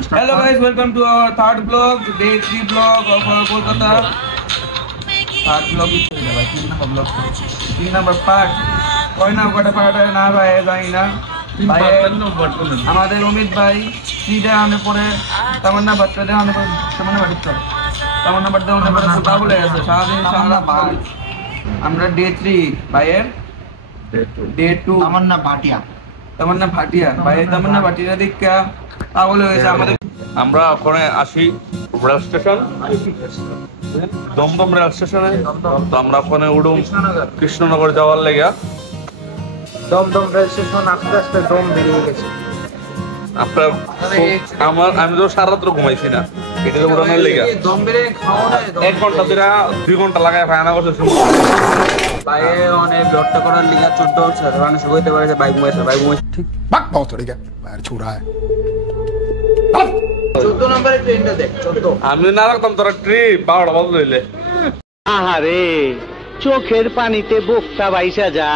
Hello guys, welcome to our third vlog, day 3 vlog of our Kolkata. Third vlog is 3 number part. कोई ना बड़ा part है ना भाई जाई ना भाई हमारे उम्मीद भाई सीधे आने पड़े तमन्ना बच्चे दे आने पड़े तमन्ना बच्चे उन्हें बड़ा सुधा बोले ऐसे शादी शाला बाल हमरा day 3 भाई day 2 तमन्ना भाटिया भाई तमन्ना भाटिया देख क्या তাহলে হয়েছে আমাদের আমরা ওখানে আসি রেল স্টেশন দমদম রেল স্টেশনে তো আমরা ওখানে উড়ুম কৃষ্ণনগর যাওয়ার লেগে দমদম রেল স্টেশন আস্তে আস্তে দম বেরিয়ে গেছে আপনার আমি তো সারা রাত ঘুমাইছি না এটা উড়ানোর লেগে দম বেরিয়ে খাওয়া 1 ঘন্টা ধরে 2 ঘন্টা লাগায় ফায়না করছে বাইরে অনেক ব্লগটা করার লিগা 14 সাধারণ হইতে পারে বাইক মুয়েছে ঠিক বাক बहुत थोड़ी क्या यार छू रहा है 14 নম্বরের ট্রেনটা দেখ 14 আমি না রাখতাম তোরা ট্রিপ 12টা বাজে লইলে আহারে চোখের পানিতে বোকটা বাইসা যা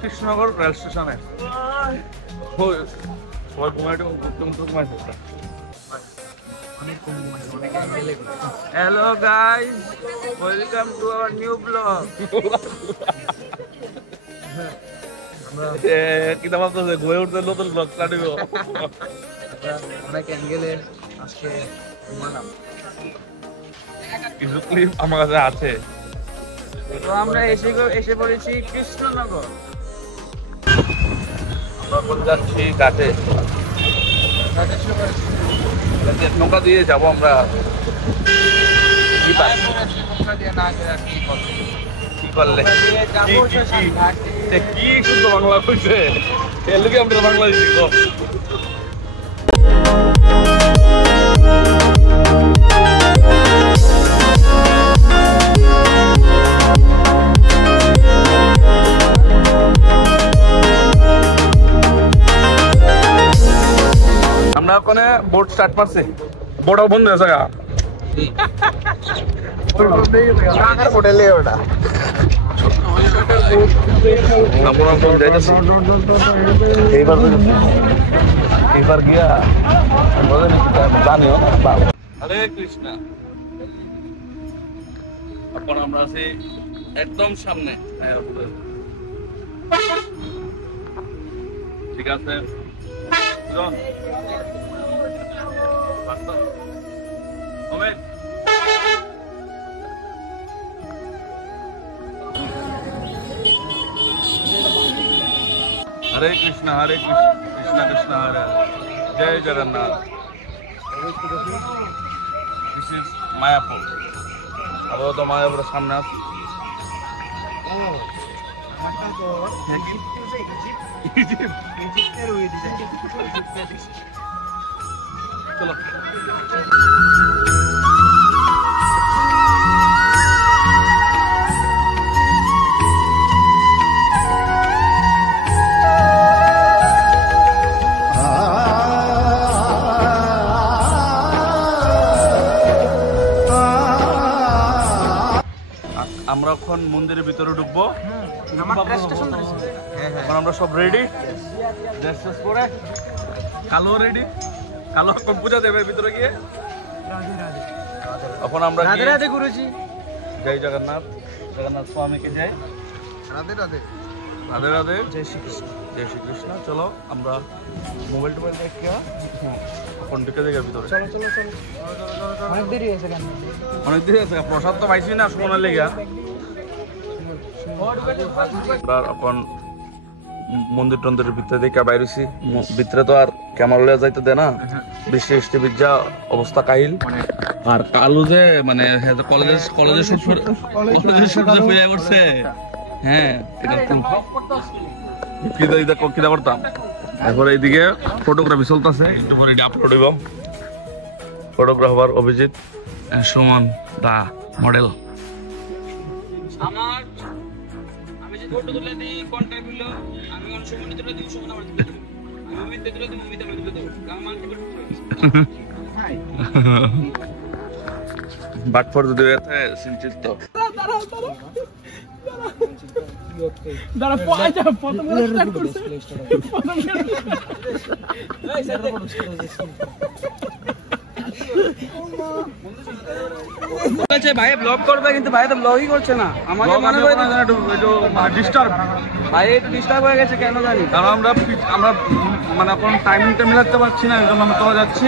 কৃষ্ণনগর রেল স্টেশনে hello guys welcome to our new blog কিনা ভাবতেছে ঘুরে উঠতে নতুন ব্লগ স্টার্ট হইব অনেক অ্যাঙ্গেলে আজকে ঘুমালাম কিছু ক্লিপ আমার কাছে আছে তো আমরা এসে পড়েছি কৃষ্ণনগর আমরা যাচ্ছি ঘাটে নৌকা দিয়ে যাবো আমরা কি করলে কি শুদ্ধ বাংলা কইছে এর লোকে আমরা বাংলা শিখব আমরা ওখানে বোট স্টার্ট মারছি বোটও বন্ধ হয়েছে গা এইবার গিয়া জানিও হরে কৃষ্ণ এখন আমরা আছি একদম সামনে ঠিক আছে हरे कृष्ण कृष्ण कृष्ण हरे जय जगन्नाथ दिस इज मायापुर अब तो मायापुर सामने चलो আমরা এখন মন্দিরের ভিতরে ঢুকবো এখন আমরা সব রেডি ড্রেস পরে কালো রেডি কালো এখন পূজা দেবে ভিতরে গিয়ে এখন আমরা রাধে রাধে গুরুজি জয় জগন্নাথ স্বামীকে জয় রাধে রাধে রাধে রাধে জয় শ্রীকৃষ্ণ চলো আমরা মোবাইল টোবাইল দেখিয়া এখন ঢুকে দেখে ভিতরে চলো অনেক দেরি হয়েছে কেন অনেক দেরি আছে প্রসাদ তো পাইছি না শোনার লেগা এখন মন্দির টন্দিরের ভিতরে দেখে বাইরেছি ভিতরে তো আর ক্যামেরা লয়ে যাইতে দে না বৃষ্টি টিভির যা অবস্থা কাহিল আর কালু যে মানে কলেজে শুট ফিরে করছে হ্যাঁ এটা কিদা করতাম। এরপরে এইদিকে ফটোগ্রাফি চলতেছে, একটু পরে আপলোড হইব। ফটোগ্রাফার অভিজিৎ, সুমন দা মডেল। আমি যে ফটো তুলে দিই কন্টাক্ট হলো, আমি অন্য সময় তুলে দিই, সময় আমার তুলে দিই, আমি অমিত তুলে দিই, অমিত আমার তুলে দেবো, আমার কি করতে বাট ফর যদি এতে সিনচিত দাঁড়া পয়সা প্রথম স্টার্ট করছে বলেছে ভাই ব্লগ করবে, কিন্তু ভাই তো ব্লগই করছে না। আমাকে মনে করে একটু ডিস্টার্ব, ভাই একটু ডিস্টার্ব হয়ে গেছে, কেন জানি। কারণ আমরা মানে এখন টাইমিংটা মিলাতে পারছি না, এই জন্য আমরা চলে যাচ্ছি।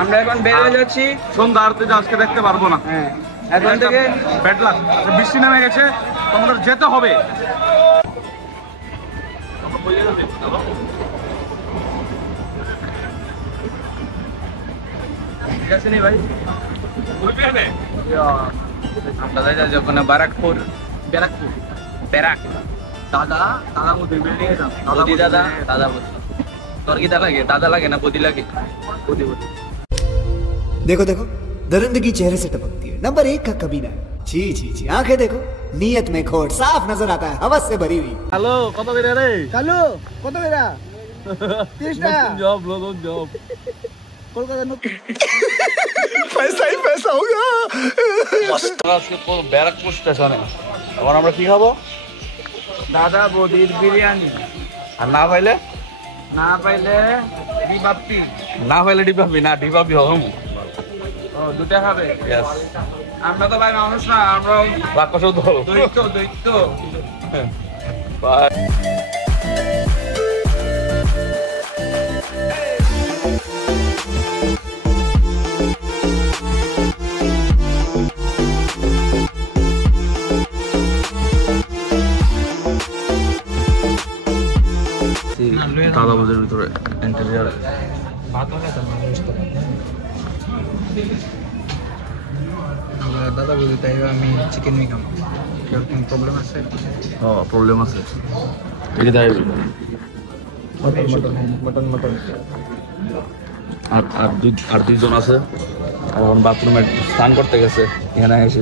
আমরা এখন বের হয়ে যাচ্ছি সন্ধ্যা আরতি আজকে দেখতে পারবো না। হ্যাঁ, এখন থেকে ব্যাড লাক, বৃষ্টি নেমে গেছে, তোমাদের যেতে হবে। ঠিক আছে নি ভাই, আমরা যাই যাচ্ছি ওখানে ব্যারাকপুর দাদা মোদির বিল্ডিং এ যান। দাদা তোর কি দাদা লাগে না বদি লাগে? বদি देखो देखो दरिंदगी चेहरे से टपकती है, नंबर 1 का कमीना है। छी छी छी, आंखें देखो, नीयत में खोट साफ नजर आता है, हवस से भरी हुई। হ্যালো, কত বেরে রে? কালু কত বেরা 30 টাকা জব নতুন জব কলকাতা নতুন पैसा ही पैसा होगा। আজকে ব্যারাকপুর স্টেশনে। এখন আমরা কি খাবো? দাদা বদির বিরিয়ানি, আর না পাইলে বিবাপ্পি। না পাইলে ডিবাবি না, ডিবাবি হম। ও দুটা খাবে? ইয়েস, আমরা তো ভাই মানুষ না, আমরা রাক্ষস দৈত্য। বাই। দাদা বাজারের ভিতরে ইন্টেরিয়ার দাদা বলি তাই আমি চিকেন নিয়ে খাবো, কিরকম প্রবলেম আছে? প্রবলেম আছে। এটা তাই মটন আর দুইজন আছে, এখন বাথরুমে স্নান করতে গেছে, এখানে এসে